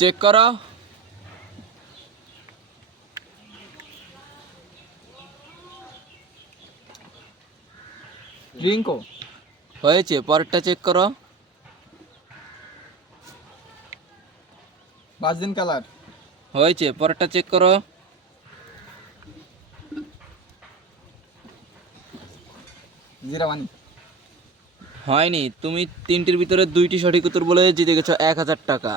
Check করো। রিঙ্কো হয়েছে, পরেরটা চেক করো। বাজদিন কালার হয়েছে, পরেরটা চেক করো। জিরাওয়ানি হয়নি, তুমি তিনটির ভিতরে দুইটি সঠিক উত্তর বলে জিতে গেছো 1000 টাকা।